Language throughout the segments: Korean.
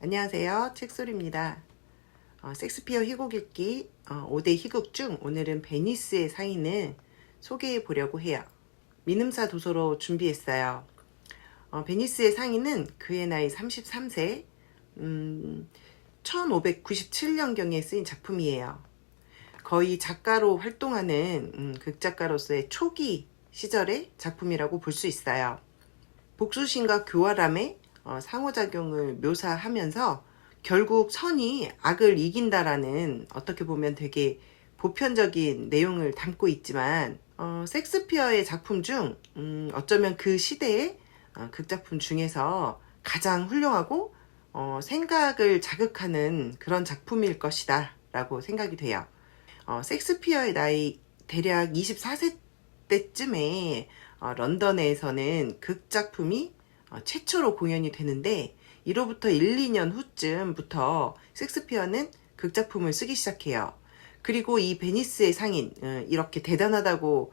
안녕하세요, 책소리입니다. 섹스피어 희곡 읽기 5대 희곡 중 오늘은 베니스의 상인을 소개해 보려고 해요. 민음사 도서로 준비했어요. 베니스의 상인은 그의 나이 33세 1597년경에 쓰인 작품이에요. 거의 작가로 활동하는 극작가로서의 초기 시절의 작품이라고 볼 수 있어요. 복수심과 교활함의 상호작용을 묘사하면서 결국 선이 악을 이긴다라는 어떻게 보면 되게 보편적인 내용을 담고 있지만 섹스피어의 작품 중 어쩌면 그 시대의 극작품 중에서 가장 훌륭하고 생각을 자극하는 그런 작품일 것이다 라고 생각이 돼요. 섹스피어의 나이 대략 24세 때쯤에 런던에서는 극작품이 최초로 공연이 되는데 이로부터 1, 2년 후쯤부터 섹스피어는 극작품을 쓰기 시작해요. 그리고 이 베니스의 상인, 이렇게 대단하다고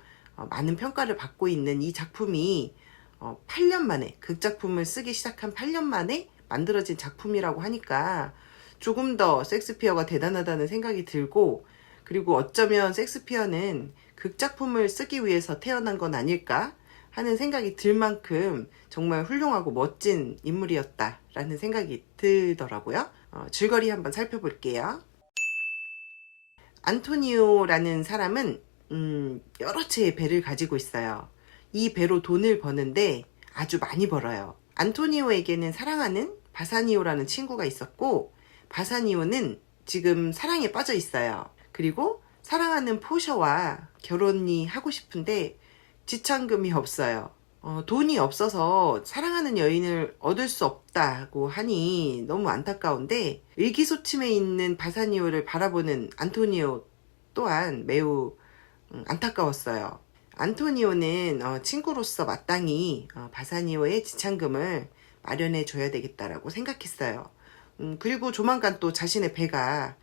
많은 평가를 받고 있는 이 작품이 8년 만에, 극작품을 쓰기 시작한 8년 만에 만들어진 작품이라고 하니까 조금 더 섹스피어가 대단하다는 생각이 들고, 그리고 어쩌면 섹스피어는 극작품을 쓰기 위해서 태어난 건 아닐까 하는 생각이 들 만큼 정말 훌륭하고 멋진 인물이었다라는 생각이 들더라고요. 줄거리 한번 살펴볼게요. 안토니오라는 사람은 여러 채의 배를 가지고 있어요. 이 배로 돈을 버는데 아주 많이 벌어요. 안토니오에게는 사랑하는 바사니오라는 친구가 있었고, 바사니오는 지금 사랑에 빠져 있어요. 그리고 사랑하는 포셔와 결혼이 하고 싶은데 지참금이 없어요. 돈이 없어서 사랑하는 여인을 얻을 수 없다고 하니 너무 안타까운데, 의기소침해 있는 바사니오를 바라보는 안토니오 또한 매우 안타까웠어요. 안토니오는 친구로서 마땅히 바사니오의 지참금을 마련해 줘야 되겠다라고 생각했어요. 그리고 조만간 또 자신의 배가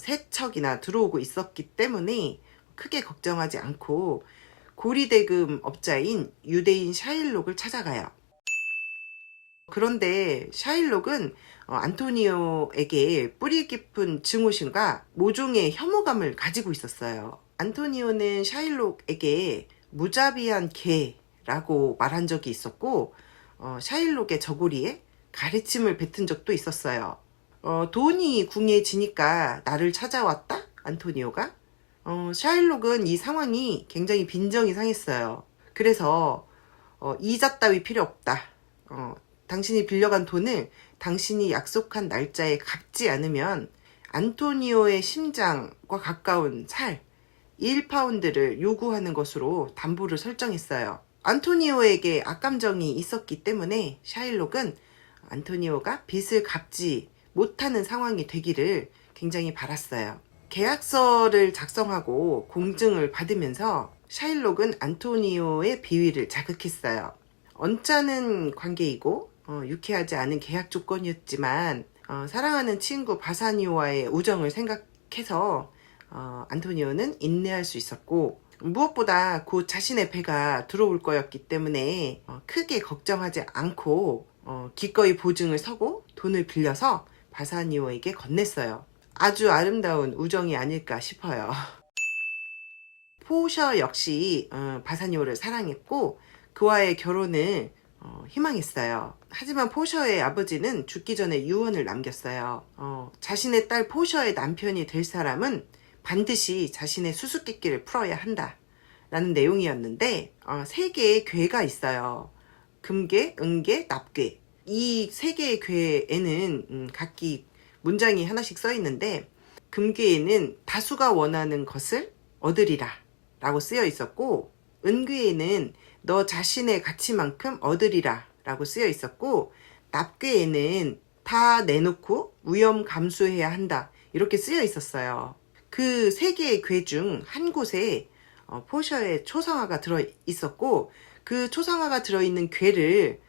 세 척이나 들어오고 있었기 때문에 크게 걱정하지 않고 고리대금 업자인 유대인 샤일록을 찾아가요. 그런데 샤일록은 안토니오에게 뿌리 깊은 증오심과 모종의 혐오감을 가지고 있었어요. 안토니오는 샤일록에게 무자비한 개라고 말한 적이 있었고, 샤일록의 저고리에 가르침을 뱉은 적도 있었어요. 돈이 궁해지니까 나를 찾아왔다? 안토니오가? 샤일록은 이 상황이 굉장히 빈정이 상했어요. 그래서 이자 따위 필요 없다. 당신이 빌려간 돈을 당신이 약속한 날짜에 갚지 않으면 안토니오의 심장과 가까운 살 1파운드를 요구하는 것으로 담보를 설정했어요. 안토니오에게 악감정이 있었기 때문에 샤일록은 안토니오가 빚을 갚지 못하는 상황이 되기를 굉장히 바랐어요. 계약서를 작성하고 공증을 받으면서 샤일록은 안토니오의 비위를 자극했어요. 언짢은 관계이고 유쾌하지 않은 계약 조건이었지만 사랑하는 친구 바사니오와의 우정을 생각해서 안토니오는 인내할 수 있었고, 무엇보다 곧 자신의 배가 들어올 거였기 때문에 크게 걱정하지 않고 기꺼이 보증을 서고 돈을 빌려서 바사니오에게 건넸어요. 아주 아름다운 우정이 아닐까 싶어요. 포셔 역시 바사니오를 사랑했고 그와의 결혼을 희망했어요. 하지만 포셔의 아버지는 죽기 전에 유언을 남겼어요. 자신의 딸 포셔의 남편이 될 사람은 반드시 자신의 수수께끼를 풀어야 한다 라는 내용이었는데, 세 개의 궤가 있어요. 금괴, 은괴, 납괴. 이 세 개의 궤에는 각기 문장이 하나씩 써 있는데, 금괴에는 다수가 원하는 것을 얻으리라 라고 쓰여 있었고, 은괴에는 너 자신의 가치만큼 얻으리라 라고 쓰여 있었고, 납괴에는 다 내놓고 위험 감수해야 한다 이렇게 쓰여 있었어요. 그 세 개의 궤 중 한 곳에 포셔의 초상화가 들어 있었고, 그 초상화가 들어있는 궤를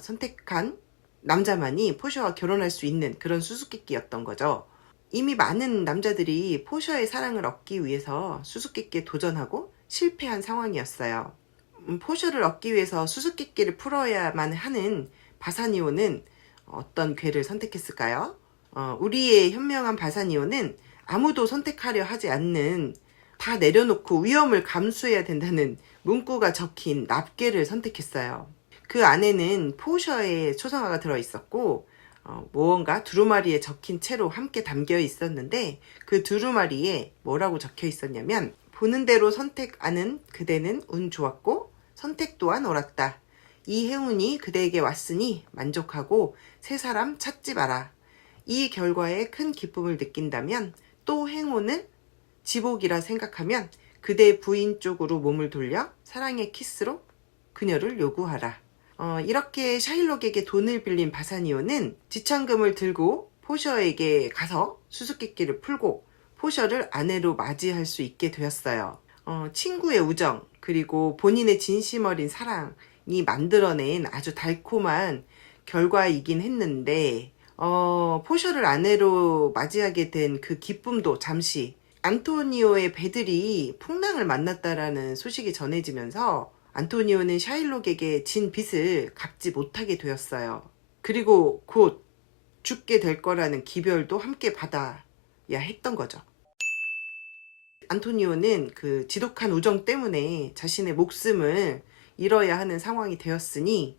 선택한 남자만이 포셔와 결혼할 수 있는 그런 수수께끼였던 거죠. 이미 많은 남자들이 포셔의 사랑을 얻기 위해서 수수께끼에 도전하고 실패한 상황이었어요. 포셔를 얻기 위해서 수수께끼를 풀어야만 하는 바사니오는 어떤 궤를 선택했을까요? 우리의 현명한 바사니오는 아무도 선택하려 하지 않는, 다 내려놓고 위험을 감수해야 된다는 문구가 적힌 납궤를 선택했어요. 그 안에는 포셔의 초상화가 들어있었고 무언가 두루마리에 적힌 채로 함께 담겨 있었는데, 그 두루마리에 뭐라고 적혀 있었냐면, 보는 대로 선택하는 그대는 운 좋았고 선택 또한 옳았다. 이 행운이 그대에게 왔으니 만족하고 새 사람 찾지 마라. 이 결과에 큰 기쁨을 느낀다면, 또 행운을 지복이라 생각하면 그대의 부인 쪽으로 몸을 돌려 사랑의 키스로 그녀를 요구하라. 이렇게 샤일록에게 돈을 빌린 바사니오는 지참금을 들고 포셔에게 가서 수수께끼를 풀고 포셔를 아내로 맞이할 수 있게 되었어요. 친구의 우정, 그리고 본인의 진심 어린 사랑이 만들어낸 아주 달콤한 결과이긴 했는데, 포셔를 아내로 맞이하게 된 그 기쁨도 잠시, 안토니오의 배들이 풍랑을 만났다라는 소식이 전해지면서 안토니오는 샤일록에게 진 빚을 갚지 못하게 되었어요. 그리고 곧 죽게 될 거라는 기별도 함께 받아야 했던 거죠. 안토니오는 그 지독한 우정 때문에 자신의 목숨을 잃어야 하는 상황이 되었으니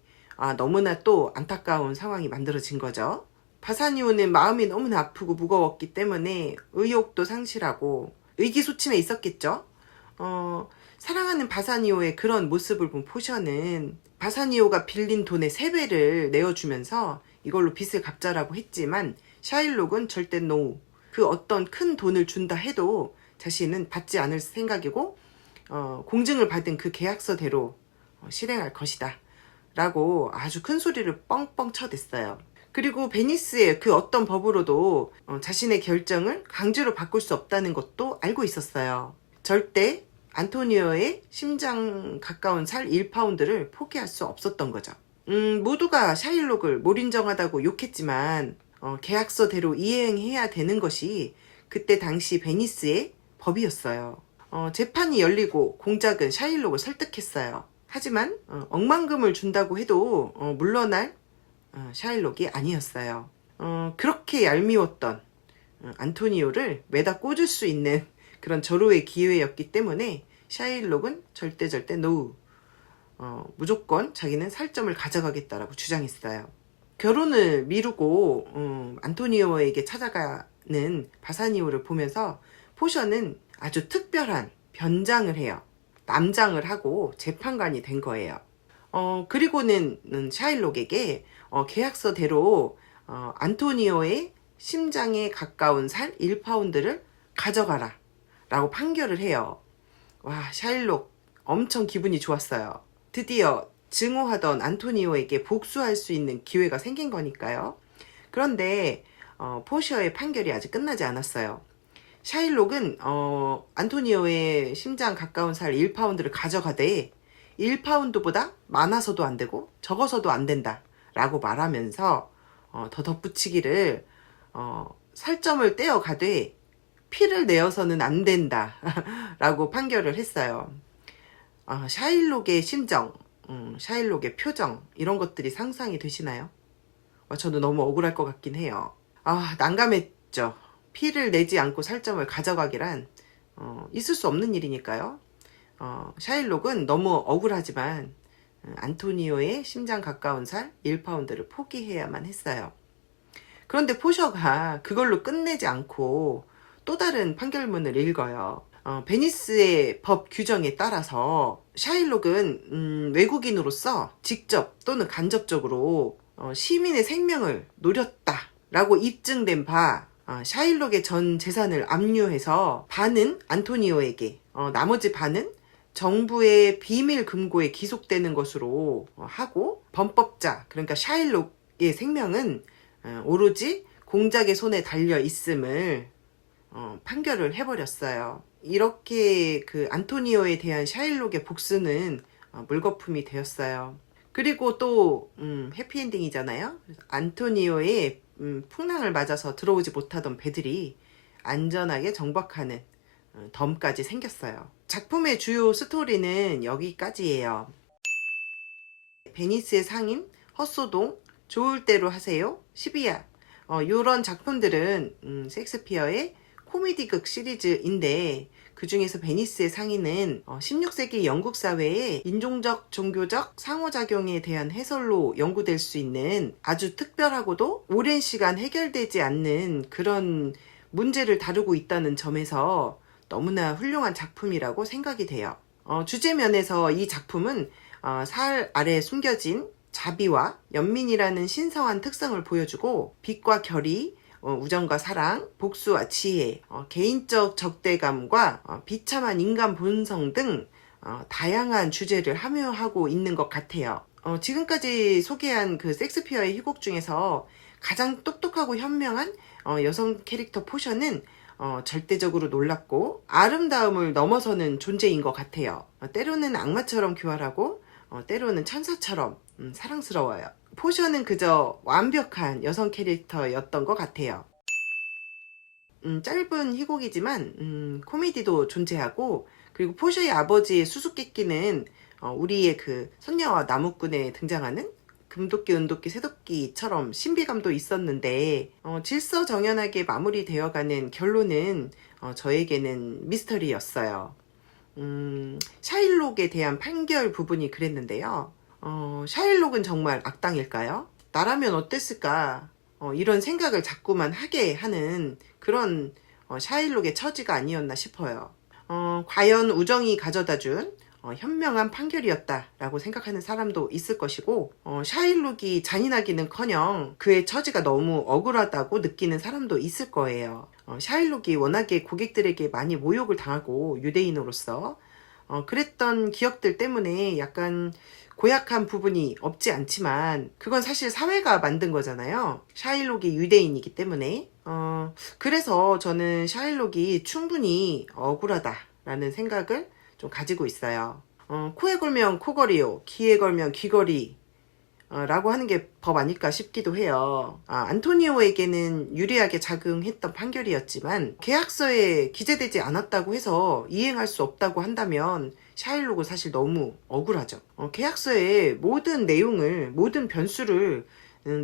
너무나 또 안타까운 상황이 만들어진 거죠. 바사니오는 마음이 너무나 아프고 무거웠기 때문에 의욕도 상실하고 의기소침해 있었겠죠. 사랑하는 바사니오의 그런 모습을 본 포셔는 바사니오가 빌린 돈의 3배를 내어주면서 이걸로 빚을 갚자라고 했지만, 샤일록은 절대 노. 그 어떤 큰 돈을 준다 해도 자신은 받지 않을 생각이고 공증을 받은 그 계약서대로 실행할 것이다 라고 아주 큰 소리를 뻥뻥 쳐댔어요. 그리고 베니스의 그 어떤 법으로도 자신의 결정을 강제로 바꿀 수 없다는 것도 알고 있었어요. 절대 안토니오의 심장 가까운 살 1파운드를 포기할 수 없었던 거죠. 모두가 샤일록을 몰인정하다고 욕했지만 계약서대로 이행해야 되는 것이 그때 당시 베니스의 법이었어요. 재판이 열리고 공작은 샤일록을 설득했어요. 하지만 억만금을 준다고 해도 물러날 샤일록이 아니었어요. 그렇게 얄미웠던 안토니오를 매다 꽂을 수 있는 그런 절호의 기회였기 때문에 샤일록은 절대 노. 무조건 자기는 살점을 가져가겠다라고 주장했어요. 결혼을 미루고 안토니오에게 찾아가는 바사니오를 보면서 포셔는 아주 특별한 변장을 해요. 남장을 하고 재판관이 된 거예요. 그리고는 샤일록에게 계약서대로 안토니오의 심장에 가까운 살 1파운드를 가져가라 라고 판결을 해요. 와, 샤일록 엄청 기분이 좋았어요. 드디어 증오하던 안토니오에게 복수할 수 있는 기회가 생긴 거니까요. 그런데 포셔의 판결이 아직 끝나지 않았어요. 샤일록은 안토니오의 심장 가까운 살 1파운드를 가져가되 1파운드보다 많아서도 안 되고 적어서도 안 된다 라고 말하면서 더 덧붙이기를 살점을 떼어가되 피를 내어서는 안 된다 라고 판결을 했어요. 샤일록의 심정, 샤일록의 표정, 이런 것들이 상상이 되시나요? 저는 너무 억울할 것 같긴 해요. 난감했죠. 피를 내지 않고 살점을 가져가기란 있을 수 없는 일이니까요. 샤일록은 너무 억울하지만 안토니오의 심장 가까운 살 1파운드를 포기해야만 했어요. 그런데 포셔가 그걸로 끝내지 않고 또 다른 판결문을 읽어요. 베니스의 법 규정에 따라서 샤일록은 외국인으로서 직접 또는 간접적으로 시민의 생명을 노렸다라고 입증된 바, 샤일록의 전 재산을 압류해서 반은 안토니오에게, 나머지 반은 정부의 비밀 금고에 기속되는 것으로 하고, 범법자, 그러니까 샤일록의 생명은 오로지 공작의 손에 달려 있음을 판결을 해버렸어요. 이렇게 그 안토니오에 대한 샤일록의 복수는 물거품이 되었어요. 그리고 또 해피엔딩이잖아요. 안토니오의 풍랑을 맞아서 들어오지 못하던 배들이 안전하게 정박하는 덤까지 생겼어요. 작품의 주요 스토리는 여기까지예요. 베니스의 상인, 헛소동, 좋을 대로 하세요, 12야. 요런 작품들은 셰익스피어의 코미디극 시리즈인데, 그 중에서 베니스의 상인은 16세기 영국 사회의 인종적, 종교적 상호작용에 대한 해설로 연구될 수 있는 아주 특별하고도 오랜 시간 해결되지 않는 그런 문제를 다루고 있다는 점에서 너무나 훌륭한 작품이라고 생각이 돼요. 주제 면에서 이 작품은 살 아래 숨겨진 자비와 연민이라는 신성한 특성을 보여주고, 빛과 결의, 우정과 사랑, 복수와 지혜, 개인적 적대감과 비참한 인간 본성 등 다양한 주제를 함유하고 있는 것 같아요. 지금까지 소개한 그 셰익스피어의 희곡 중에서 가장 똑똑하고 현명한 여성 캐릭터 포션은 절대적으로 놀랍고 아름다움을 넘어서는 존재인 것 같아요. 때로는 악마처럼 교활하고 때로는 천사처럼 사랑스러워요. 포션은 그저 완벽한 여성 캐릭터였던 것 같아요. 짧은 희곡이지만 코미디도 존재하고, 그리고 포셔의 아버지 수수께끼는 우리의 그 선녀와 나무꾼에 등장하는 금도끼, 은도끼, 새도끼처럼 신비감도 있었는데, 질서정연하게 마무리되어가는 결론은 저에게는 미스터리였어요. 샤일록에 대한 판결 부분이 그랬는데요. 샤일록은 정말 악당일까요? 나라면 어땠을까? 이런 생각을 자꾸만 하게 하는 그런 샤일록의 처지가 아니었나 싶어요. 과연 우정이 가져다준 현명한 판결이었다라고 생각하는 사람도 있을 것이고, 샤일록이 잔인하기는커녕 그의 처지가 너무 억울하다고 느끼는 사람도 있을 거예요. 샤일록이 워낙에 고객들에게 많이 모욕을 당하고, 유대인으로서 그랬던 기억들 때문에 약간 고약한 부분이 없지 않지만, 그건 사실 사회가 만든 거잖아요. 샤일록이 유대인이기 때문에. 그래서 저는 샤일록이 충분히 억울하다라는 생각을 좀 가지고 있어요. 코에 걸면 코걸이요, 귀에 걸면 귀걸이 라고 하는 게 법 아닐까 싶기도 해요. 안토니오에게는 유리하게 작용했던 판결이었지만, 계약서에 기재되지 않았다고 해서 이행할 수 없다고 한다면 샤일록은 사실 너무 억울하죠. 계약서에 모든 내용을, 모든 변수를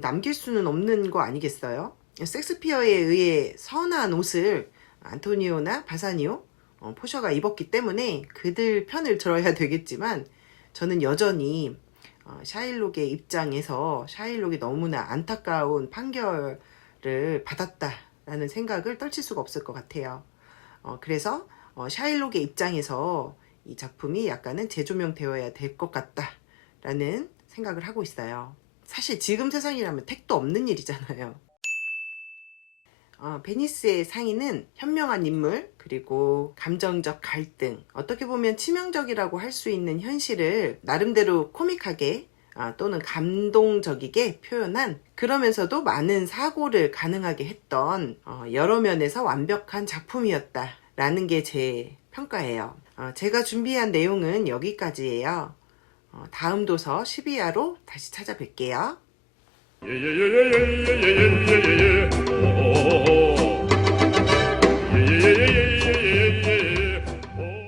남길 수는 없는 거 아니겠어요? 셰익스피어에 의해 선한 옷을 안토니오나 바사니오, 포셔가 입었기 때문에 그들 편을 들어야 되겠지만, 저는 여전히 샤일록의 입장에서 샤일록이 너무나 안타까운 판결을 받았다라는 생각을 떨칠 수가 없을 것 같아요. 그래서 샤일록의 입장에서 이 작품이 약간은 재조명되어야 될 것 같다라는 생각을 하고 있어요. 사실 지금 세상이라면 택도 없는 일이잖아요. 베니스의 상인은 현명한 인물, 그리고 감정적 갈등, 어떻게 보면 치명적이라고 할 수 있는 현실을 나름대로 코믹하게 또는 감동적이게 표현한, 그러면서도 많은 사고를 가능하게 했던 여러 면에서 완벽한 작품이었다라는 게 제 평가예요. 제가 준비한 내용은 여기까지예요. 다음 도서 12화로 다시 찾아뵐게요.